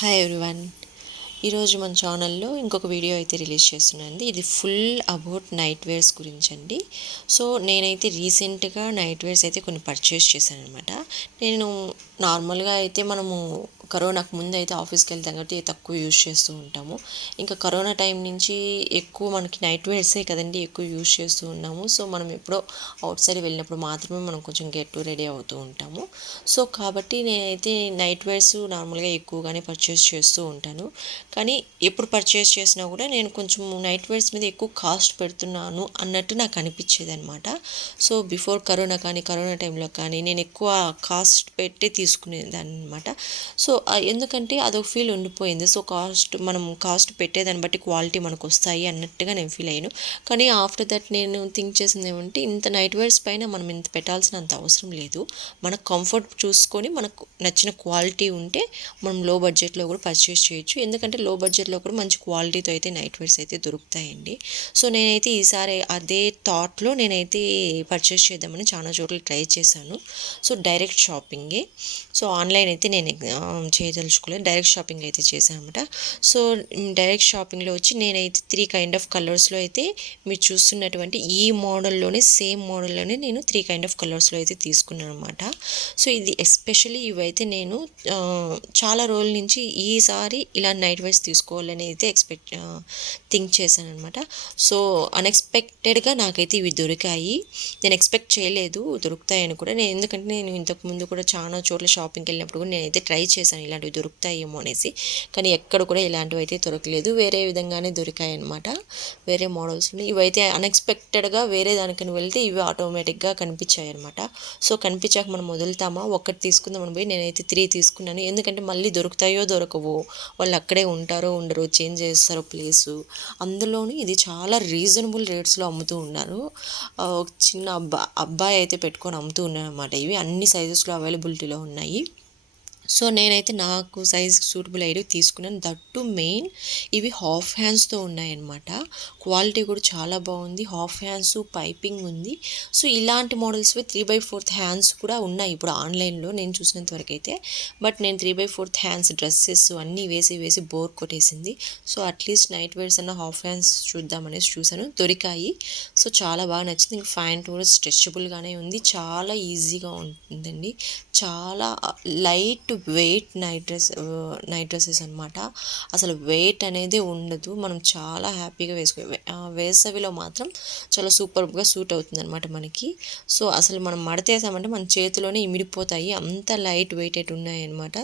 Hi everyone ఈరోజు మన ఛానల్లో ఇంకొక వీడియో అయితే రిలీజ్ చేస్తున్నానండి. ఇది ఫుల్ అబౌట్ నైట్ వేర్స్ గురించి అండి సో నేనైతే రీసెంట్గా నైట్ వేర్స్ అయితే కొన్ని పర్చేస్ చేశాను అనమాట నేను నార్మల్గా అయితే మనము కరోనాకు ముందు అయితే ఆఫీస్కి వెళ్తాం కాబట్టి తక్కువ యూజ్ చేస్తూ ఉంటాము. ఇంకా కరోనా టైం నుంచి ఎక్కువ మనకి నైట్ వేర్సే కదండి ఎక్కువ యూజ్ చేస్తూ ఉన్నాము. సో మనం ఎప్పుడో అవుట్ సైడ్ వెళ్ళినప్పుడు మాత్రమే మనం కొంచెం గెట్ టు రెడీ అవుతూ ఉంటాము. సో కాబట్టి నేనైతే నైట్ వేర్స్ నార్మల్గా ఎక్కువగానే పర్చేస్ చేస్తూ ఉంటాను. కానీ ఎప్పుడు పర్చేస్ చేసినా కూడా నేను కొంచెం నైట్ వేర్స్ మీద ఎక్కువ కాస్ట్ పెడుతున్నాను అన్నట్టు నాకు అనిపించేది అనమాట సో బిఫోర్ కరోనా కానీ కరోనా టైంలో కానీ నేను ఎక్కువ కాస్ట్ పెట్టి తీసుకు తీసుకునేదాన్ని అనమాట సో ఎందుకంటే అదొక ఫీల్ ఉండిపోయింది. సో కాస్ట్ మనం కాస్ట్ పెట్టేదాన్ని బట్టి క్వాలిటీ మనకు వస్తాయి అన్నట్టుగా నేను ఫీల్ అయ్యాను. కానీ ఆఫ్టర్ దట్ నేను థింక్ చేసింది ఏమంటే ఇంత నైట్ వేర్స్ పైన మనం ఇంత పెట్టాల్సినంత అవసరం లేదు. మన కంఫర్ట్ చూసుకొని మనకు నచ్చిన క్వాలిటీ ఉంటే మనం లో బడ్జెట్లో కూడా పర్చేస్ చేయొచ్చు. ఎందుకంటే లో బడ్జెట్లో కూడా మంచి క్వాలిటీతో అయితే నైట్ వేర్స్ అయితే దొరుకుతాయండి. సో నేనైతే ఈసారి అదే థాట్లో నేనైతే పర్చేస్ చేద్దామని చాలా చోట్ల ట్రై చేశాను. సో డైరెక్ట్ షాపింగే. సో ఆన్లైన్ అయితే నేను చేయదలుచుకోలేదు. డైరెక్ట్ షాపింగ్ అయితే చేశాను అనమాట సో డైరెక్ట్ షాపింగ్లో వచ్చి నేనైతే త్రీ కైండ్ ఆఫ్ కలర్స్లో అయితే మీరు చూస్తున్నటువంటి ఈ మోడల్లోనే సేమ్ మోడల్లోనే నేను త్రీ కైండ్ ఆఫ్ కలర్స్లో అయితే తీసుకున్నాను అనమాట సో ఇది ఎస్పెషల్లీ ఇవైతే నేను చాలా రోజుల నుంచి ఈసారి ఇలా నైట్ వైస్ తీసుకోవాలని అయితే ఎక్స్పెక్ట్ థింక్ చేశాను అనమాట సో అన్ఎక్స్పెక్టెడ్గా నాకైతే ఇవి దొరికాయి. నేను ఎక్స్పెక్ట్ చేయలేదు దొరుకుతాయని కూడా. నేను ఎందుకంటే నేను ఇంతకు ముందు కూడా చాలా చోట్ల షాపింగ్కి వెళ్ళినప్పుడు కూడా నేనైతే ట్రై చేశాను ఇలాంటివి దొరుకుతాయేమో అనేసి. కానీ ఎక్కడ కూడా ఇలాంటివి అయితే దొరకలేదు. వేరే విధంగానే దొరికాయి అనమాట వేరే మోడల్స్ ఇవైతే అన్ఎక్స్పెక్టెడ్గా వేరే దానికని వెళ్తే ఇవి ఆటోమేటిక్గా కనిపించాయి అనమాట సో కనిపించాక మనం వదులుతామా? ఒక్కటి తీసుకుందాం అని పోయి నేనైతే త్రీ తీసుకున్నాను. ఎందుకంటే మళ్ళీ దొరుకుతాయో దొరకవో వాళ్ళు అక్కడే ఉంటారో ఉండరు చేంజ్ చేస్తారో ప్లేసు అందులోని ఇది చాలా రీజనబుల్ రేట్స్లో అమ్ముతూ ఉన్నారు. చిన్న అబ్బా అబ్బాయి అయితే పెట్టుకొని అమ్ముతూ ఉన్నారు అనమాట ఇవి అన్ని సైజెస్లో అవైలబిలిటీలో ఉన్నాయి. ఉన్నాయి సో నేనైతే నాకు సైజ్ సూటబుల్ అయ్యి తీసుకున్నాను. దట్టు మెయిన్ ఇవి హాఫ్ హ్యాండ్స్తో ఉన్నాయన్నమాట. క్వాలిటీ కూడా చాలా బాగుంది. హాఫ్ హ్యాండ్స్ పైపింగ్ ఉంది. సో ఇలాంటి models three by fourth hands కూడా ఉన్నాయి. ఇప్పుడు ఆన్లైన్లో నేను చూసినంత వరకు అయితే. బట్ నేను three by fourth hands dresses అన్నీ వేసి వేసి బోర్ కొట్టేసింది. So at least night wears అన్న హాఫ్ హ్యాండ్స్ చూద్దామనేసి చూశాను. దొరికాయి. సో చాలా బాగా నచ్చింది. ఇంకా ఫ్యాంట్ కూడా స్ట్రెచబుల్గానే ఉంది. చాలా ఈజీగా ఉంటుందండి. చాలా light weight night dress night dresses అనమాట అసలు వెయిట్ అనేది ఉండదు. మనం చాలా హ్యాపీగా వేసుకో వేసవిలో మాత్రం చాలా సూపర్గా సూట్ అవుతుంది అనమాట మనకి. సో అసలు మనం మడతేసామంటే మన చేతిలోనే ఇమిడిపోతాయి. అంత లైట్ వెయిట్ ఉన్నాయి అనమాట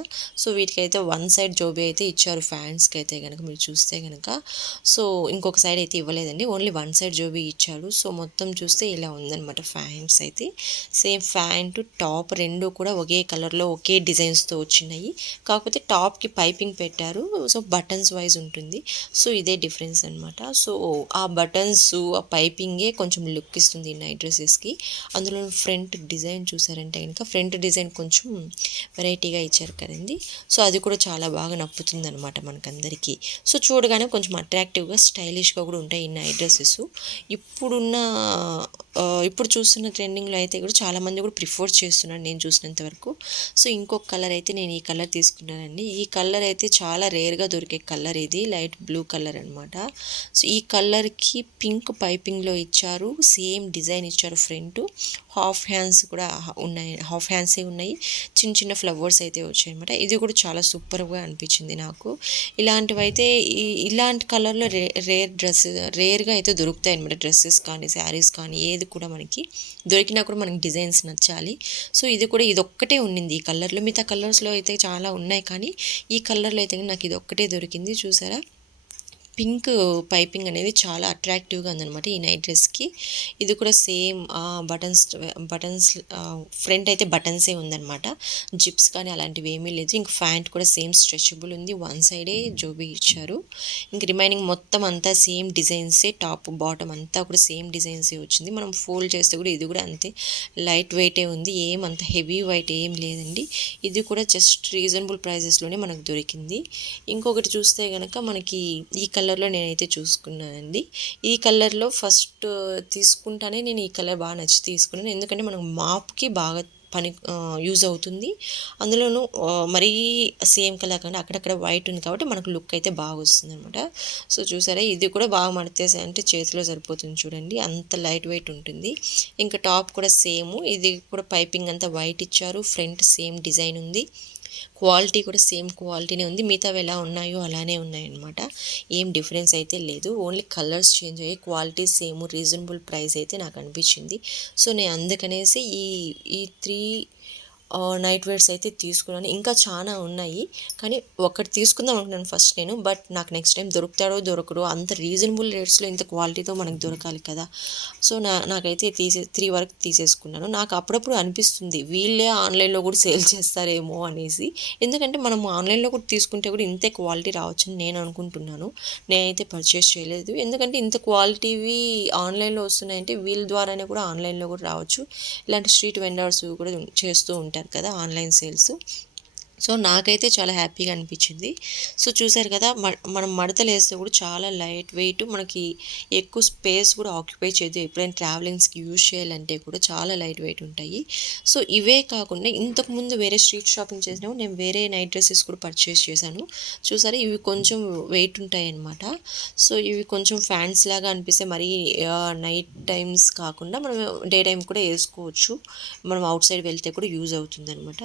సో వీటికైతే వన్ సైడ్ జోబీ అయితే ఇచ్చారు ఫ్యాన్స్కి అయితే కనుక మీరు చూస్తే కనుక సో ఇంకొక సైడ్ అయితే ఇవ్వలేదండి. ఓన్లీ వన్ సైడ్ జోబీ ఇచ్చారు. సో మొత్తం చూస్తే ఇలా ఉందన్నమాట ఫ్యాన్స్ అయితే. సేమ్ ఫ్యాంట్ టాప్ రెండు కూడా ఒకే కలర్లో ఒకే డిజైన్స్తో వచ్చినాయి. కాకపోతే టాప్కి పైపింగ్ పెట్టారు. సో బటన్స్ వైజ్ ఉంటుంది. సో ఇదే డిఫరెన్స్ అనమాట సో ఆ బటన్స్ ఆ పైపింగే కొంచెం లుక్ ఇస్తుంది నైట్ డ్రెస్సెస్కి. అందులో ఫ్రంట్ డిజైన్ చూసారంటే కనుక ఫ్రంట్ డిజైన్ కొంచెం వెరైటీగా ఇచ్చారు కదండి. సో అది కూడా చాలా బాగా నప్పుతుంది అనమాట మనకందరికీ. సో చూడగానే కొంచెం అట్రాక్టివ్గా స్టైలిష్గా కూడా ఉంటాయి ఈ నైట్ డ్రెస్సెస్. ఇప్పుడున్న ఇప్పుడు చూస్తున్న ట్రెండింగ్లో అయితే కూడా చాలామంది కూడా ప్రిఫర్ చేస్తున్నారు నేను చూసినంత వరకు. సో ఇంకొక కలర్ అయితే నేను ఈ కలర్ తీసుకున్నానండి. ఈ కలర్ అయితే చాలా రేర్గా దొరికే కలర్ ఇది. లైట్ బ్లూ కలర్ అనమాట సో ఈ కలర్కి పింక్ పైపింగ్లో ఇచ్చారు. సేమ్ డిజైన్ ఇచ్చారు ఫ్రంట్. హాఫ్ హ్యాండ్స్ కూడా ఉన్నాయి. హాఫ్ హ్యాండ్సే ఉన్నాయి. చిన్న చిన్న ఫ్లవర్స్ అయితే వచ్చాయి అనమాట ఇది కూడా చాలా సూపర్గా అనిపించింది నాకు. ఇలాంటివి అయితే ఇలాంటి కలర్లో రే రేర్ డ్రెస్ రేర్గా అయితే దొరుకుతాయి అనమాట డ్రెస్సెస్ కానీ శారీస్ కానీ ఏది కూడా మనకి దొరికినా కూడా మనకి డిజైన్స్ నచ్చాలి. సో ఇది కూడా ఇది ఒక్కటే ఉండింది ఈ కలర్లో. మిగతా కలర్స్ కలర్స్లో అయితే చాలా ఉన్నాయి కానీ ఈ కలర్లో అయితే నాకు ఇది ఒక్కటే దొరికింది. చూసారా? పింక్ పైపింగ్ అనేది చాలా అట్రాక్టివ్గా ఉందనమాట ఈ నైట్ డ్రెస్కి. ఇది కూడా సేమ్ బటన్స్ బటన్స్ ఫ్రంట్ అయితే బటన్సే ఉందనమాట జిప్స్ కానీ అలాంటివి ఏమీ లేదు. ఇంక ఫ్యాంట్ కూడా సేమ్ స్ట్రెచబుల్ ఉంది. వన్ సైడే జోబీ ఇచ్చారు. ఇంక రిమైనింగ్ మొత్తం అంతా సేమ్ డిజైన్సే టాప్ బాటమ్ అంతా కూడా సేమ్ డిజైన్సే వచ్చింది. మనం ఫోల్డ్ చేస్తే కూడా ఇది కూడా అంతే. లైట్ వెయిటే ఉంది. ఏం అంత హెవీ వైట్ ఏం లేదండి. ఇది కూడా జస్ట్ రీజనబుల్ ప్రైజెస్లోనే మనకు దొరికింది. ఇంకొకటి చూస్తే కనుక మనకి ఈ కలర్ కలర్లో నేనైతే చూసుకున్నానండి. ఈ కలర్లో ఫస్ట్ తీసుకుంటానే నేను ఈ కలర్ బాగా నచ్చి తీసుకున్నాను. ఎందుకంటే మనకు మాప్కి బాగా పని యూజ్ అవుతుంది. అందులోనూ మరీ సేమ్ కలర్ కానీ అక్కడక్కడ వైట్ ఉంది కాబట్టి మనకు లుక్ అయితే బాగా వస్తుంది అనమాట సో చూసారా ఇది కూడా బాగా మడతేసా అంటే చేతిలో సరిపోతుంది చూడండి. అంత లైట్ వెయిట్ ఉంటుంది. ఇంకా టాప్ కూడా సేమ్. ఇది కూడా పైపింగ్ అంతా వైట్ ఇచ్చారు. ఫ్రంట్ సేమ్ డిజైన్ ఉంది. క్వాలిటీ కూడా సేమ్ క్వాలిటీనే ఉంది. మిగతావి ఎలా ఉన్నాయో అలానే ఉన్నాయన్నమాట. ఏం డిఫరెన్స్ అయితే లేదు. ఓన్లీ కలర్స్ చేంజ్ అయ్యి క్వాలిటీ సేమ్ రీజనబుల్ ప్రైస్ అయితే నాకు అనిపించింది. సో నేను అందుకనేసి ఈ ఈ త్రీ నైట్ వేర్స్ అయితే తీసుకున్నాను. ఇంకా చాలా ఉన్నాయి. కానీ ఒకటి తీసుకుందాం అనుకున్నాను ఫస్ట్ నేను. బట్ నాకు నెక్స్ట్ టైం దొరుకుతాడో దొరకడో అంత రీజనబుల్ రేట్స్లో ఇంత క్వాలిటీతో మనకు దొరకాలి కదా. సో నా నాకైతే తీసే త్రీ వరకు తీసేసుకున్నాను. నాకు అప్పుడప్పుడు అనిపిస్తుంది వీళ్ళే ఆన్లైన్లో కూడా సేల్ చేస్తారేమో అనేసి. ఎందుకంటే మనం ఆన్లైన్లో కూడా తీసుకుంటే కూడా ఇంతే క్వాలిటీ రావచ్చని నేను అనుకుంటున్నాను. నేనైతే పర్చేస్ చేయలేదు. ఎందుకంటే ఇంత క్వాలిటీవి ఆన్లైన్లో వస్తున్నాయంటే వీళ్ళ ద్వారానే కూడా ఆన్లైన్లో కూడా రావచ్చు. ఇలాంటి స్ట్రీట్ వెండర్స్ కూడా చేస్తూ ఉంటారు. కదా ఆన్లైన్ సేల్స్. సో నాకైతే చాలా హ్యాపీగా అనిపించింది. సో చూసారు కదా మనం మడతలు వేస్తే కూడా చాలా లైట్ వెయిట్ మనకి ఎక్కువ స్పేస్ కూడా ఆక్యుపై చేయదు ఎప్పుడైనా ట్రావెలింగ్స్కి యూజ్ చేయాలంటే కూడా చాలా లైట్ వెయిట్ ఉంటాయి. సో ఇవే కాకుండా ఇంతకుముందు వేరే స్ట్రీట్ షాపింగ్ చేసినప్పుడు నేను వేరే నైట్ డ్రెస్సెస్ కూడా పర్చేస్ చేశాను. చూసారా ఇవి కొంచెం వెయిట్ ఉంటాయి అన్నమాట సో ఇవి కొంచెం ఫ్యాన్స్ లాగా అనిపిస్తే మరీ నైట్ టైమ్స్ కాకుండా మనం డే టైం కూడా వేసుకోవచ్చు. మనం అవుట్ సైడ్ వెళ్తే కూడా యూజ్ అవుతుంది అనమాట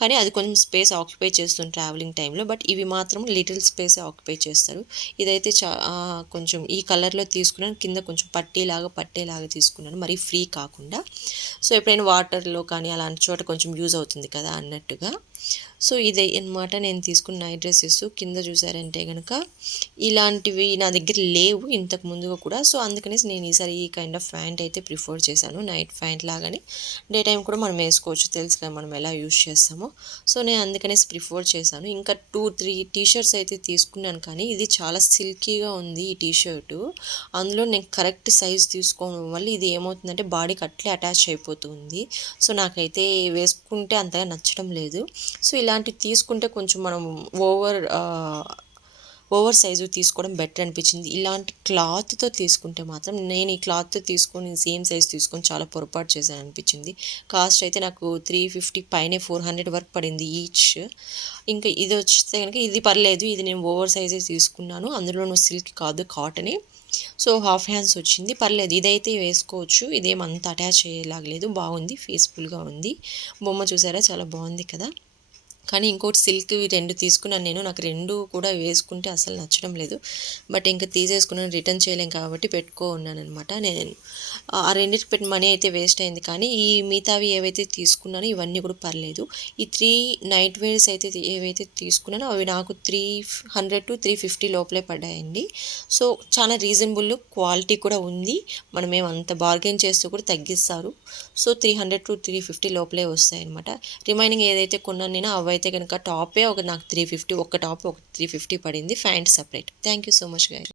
కానీ అది కొంచెం స్పేస్ ఆక్యుపై చేస్తుంది ట్రావెలింగ్ టైంలో బట్ ఇవి మాత్రం లిటిల్ స్పేస్ ఆక్యుపై చేస్తారు. ఇదైతే చా కొంచెం ఈ కలర్లో తీసుకున్నాను కింద కొంచెం పట్టేలాగా పట్టేలాగా తీసుకున్నాను మరీ ఫ్రీ కాకుండా. సో ఎప్పుడైనా వాటర్లో కానీ అలాంటి చోట కొంచెం యూజ్ అవుతుంది కదా అన్నట్టుగా. సో ఇదే అనమాట నేను తీసుకున్న నైట్ డ్రెస్సెస్ కింద చూసారంటే కనుక ఇలాంటివి నా దగ్గర లేవు ఇంతకు ముందుగా కూడా. సో అందుకనేసి నేను ఈసారి ఈ కైండ్ ఆఫ్ ప్యాంట్ అయితే ప్రిఫర్ చేశాను. నైట్ ప్యాంట్ లాగానే డే టైం కూడా మనం వేసుకోవచ్చు. తెలుసు కదా మనం ఎలా యూజ్ చేస్తామో. సో నేను అందుకనేసి ప్రిఫర్ చేశాను. ఇంకా టూ త్రీ టీషర్ట్స్ అయితే తీసుకున్నాను కానీ ఇది చాలా సిల్కీగా ఉంది ఈ టీషర్టు. అందులో నేను కరెక్ట్ సైజ్ తీసుకోవడం వల్ల ఇది ఏమవుతుందంటే బాడీకి అట్లే అటాచ్ అయిపోతుంది. సో నాకైతే వేసుకుంటే అంతగా నచ్చడం లేదు. సో ఇలాంటివి తీసుకుంటే కొంచెం మనం ఓవర్ ఓవర్ సైజు తీసుకోవడం బెటర్ అనిపించింది. ఇలాంటి క్లాత్తో తీసుకుంటే మాత్రం నేను ఈ క్లాత్తో తీసుకొని సేమ్ సైజ్ తీసుకొని చాలా పొరపాటు చేశాను అనిపించింది. కాస్ట్ అయితే నాకు త్రీ ఫిఫ్టీ పైనే ఫోర్ హండ్రెడ్ వరకు పడింది ఈచ్. ఇంకా ఇది వచ్చితే కనుక ఇది పర్లేదు ఇది నేను ఓవర్ సైజే తీసుకున్నాను. అందులోనూ సిల్క్ కాదు కాటనే. సో హాఫ్ హ్యాండ్స్ వచ్చింది పర్లేదు. ఇదైతే వేసుకోవచ్చు ఇదేమంత అటాచ్ అయ్యేలాగలేదు బాగుంది ఫేస్ఫుల్గా ఉంది. బొమ్మ చూసారా? చాలా బాగుంది కదా. కానీ ఇంకోటి సిల్క్వి రెండు తీసుకున్నాను నేను. నాకు రెండు కూడా వేసుకుంటే అసలు నచ్చడం లేదు. బట్ ఇంకా తీసేసుకున్నాను రిటర్న్ చేయలేం కాబట్టి పెట్టుకో ఉన్నాను అనమాట నేను ఆ రెండింటికి పెట్టిన మనీ అయితే వేస్ట్ అయింది. కానీ ఈ మిగతావి ఏవైతే తీసుకున్నానో ఇవన్నీ కూడా పర్లేదు. ఈ త్రీ నైట్ వేర్స్ అయితే ఏవైతే తీసుకున్నానో అవి నాకు three hundred to three fifty లోపలే పడ్డాయండి. సో చాలా రీజనబుల్ క్వాలిటీ కూడా ఉంది. మనం ఏమంత బార్గెన్ చేస్తూ కూడా తగ్గిస్తారు. So three hundred to three fifty లోపలే వస్తాయి అనమాట రిమైనింగ్ ఏదైతే కొన్నాను నేను అయితే కనుక టాపే ఒక నాకు త్రీ ఫిఫ్టీ ఒక టాప్ ఒక త్రీ ఫిఫ్టీ పడింది. Pant separate thank you so much guy